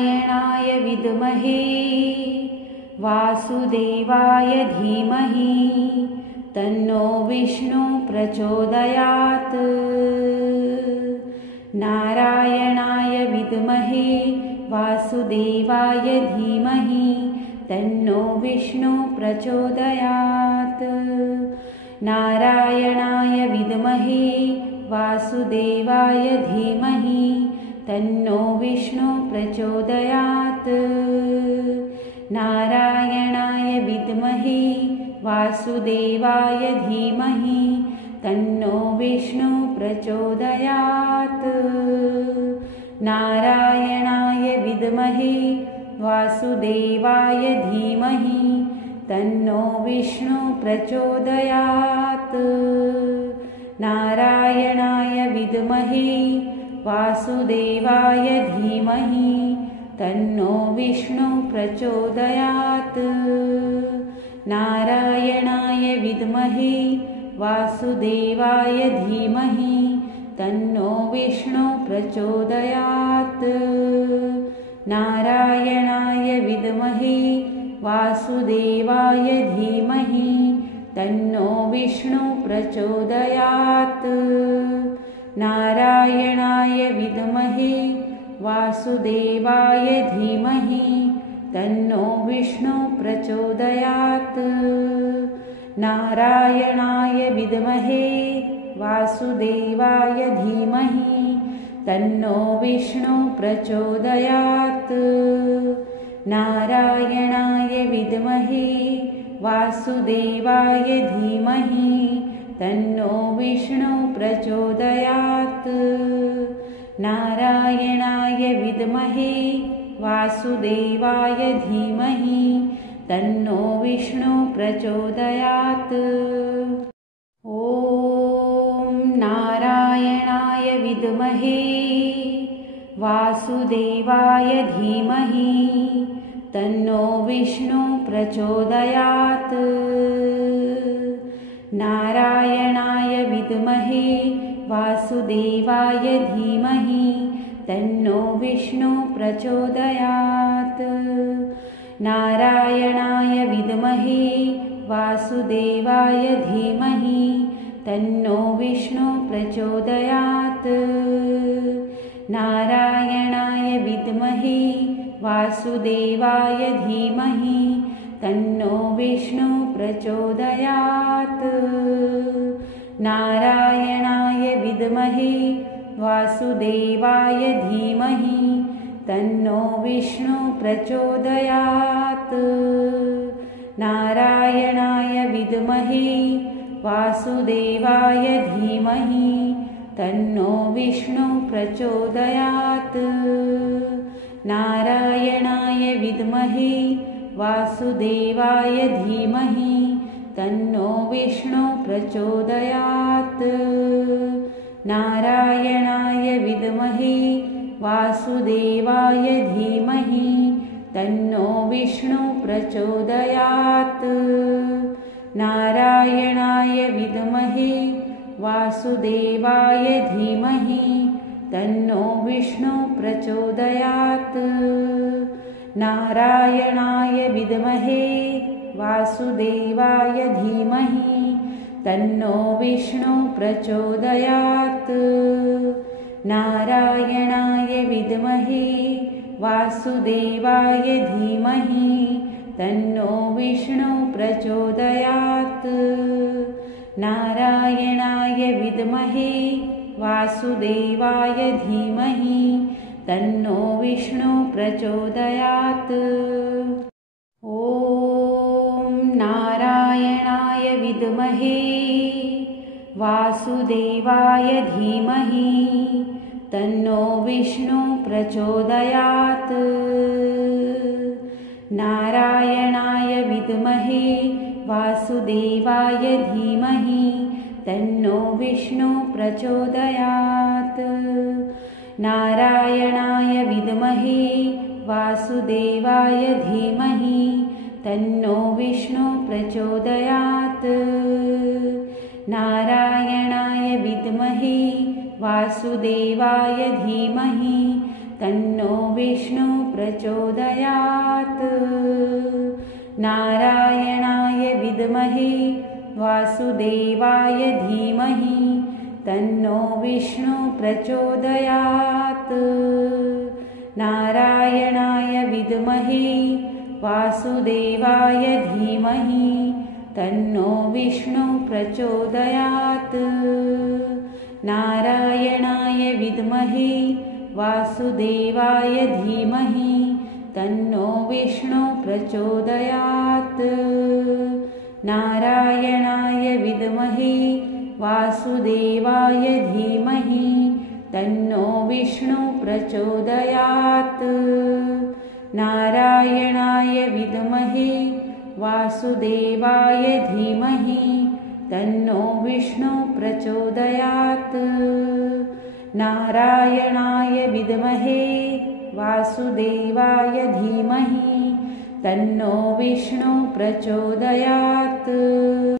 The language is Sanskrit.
नारायणाय विद्महे वासुदेवाय धीमहि तन्नो विष्णु प्रचोदयात्। नारायणाय विद्महे वासुदेवाय धीमहि तन्नो विष्णु प्रचोदयात्। नारायणाय विद्महे वासुदेवाय धीमहि तन्नो विष्णु प्रचोदयात्। नारायणाय विद्महे वासुदेवाय धीमहि तन्नो विष्णु प्रचोदयात्। नारायणाय विद्महे वासुदेवाय धीमहि तन्नो विष्णु प्रचोदयात्। नारायणाय विद्महे वासुदेवाय धीमहि तन्नो विष्णु प्रचोदयात्। नारायणाय विद्महे वासुदेवाय धीमहि तन्नो विष्णु प्रचोदयात्। नारायणाय विद्महे वासुदेवाय धीमहि तन्नो विष्णु प्रचोदयात्। नारायणाय विद्महे वासुदेवाय धीमहि तन्नो विष्णु प्रचोदयात्। नारायणाय विद्महे वासुदेवाय धीमहि तन्नो विष्णु प्रचोदयात्। नारायणाय विद्महे वासुदेवाय धीमहि तन्नो विष्णु प्रचोदयात्। नारायणाय विद्महे वासुदेवाय धीमहि तन्नो विष्णु प्रचोदयात्। ॐ नारायणाय विद्महे वासुदेवाय धीमहि तन्नो विष्णु प्रचोदयात्। नारायणाय विद्महे वासुदेवाय धीमहि तन्नो विष्णु प्रचोदयात्। नारायणाय विद्महे वासुदेवाय धीमहि तन्नो विष्णु प्रचोदयात्। नारायणाय विद्महे वासुदेवाय धीमहि तन्नो विष्णु प्रचोदयात्। नारायणाय विद्महे वासुदेवाय धीमहि तन्नो विष्णु प्रचोदयात्। नारायणाय विद्महे वासुदेवाय धीमहि तन्नो विष्णु प्रचोदयात्। नारायणाय विद्महे वासुदेवाय धीमहि तन्नो विष्णु प्रचोदयात्। नारायणाय विद्महे वासुदेवाय धीमहि तन्नो विष्णु प्रचोदयात्। नारायणाय विद्महे वासुदेवाय धीमहि तन्नो विष्णु प्रचोदयात्। नारायणाय विद्महे वासुदेवाय धीमहि तन्नो विष्णु प्रचोदयात्। नारायणाय विद्महे वासुदेवाय धीमहि तन्नो विष्णु प्रचोदयात्। नारायणाय विद्महे वासुदेवाय धीमहि तन्नो विष्णु प्रचोदयात्। ॐ नारायणाय विद्महे वासुदेवाय धीमहि तन्नो विष्णु प्रचोदयात्। नारायणाय विद्महे वासुदेवाय धीमहि तन्नो विष्णु प्रचोदयात्। नारायणाय विद्महे वासुदेवाय धीमहि तन्नो विष्णु प्रचोदयात्। नारायणाय विद्महे वासुदेवाय धीमहि तन्नो विष्णु प्रचोदयात्। नारायणाय विद्महे वासुदेवाय धीमहि तन्नो विष्णु प्रचोदयात्। नारायणाय विद्महे वासुदेवाय धीमहि तन्नो विष्णु प्रचोदयात्। नारायणाय विद्महे वासुदेवाय धीमहि तन्नो विष्णु प्रचोदयात्। नारायणाय विद्महे वासुदेवाय धीमहि तन्नो विष्णु प्रचोदयात्। नारायणाय विद्महे वासुदेवाय धीमहि तन्नो विष्णु प्रचोदयात्। नारायणाय विद्महे वासुदेवाय धीमहि तन्नो विष्णु प्रचोदयात्।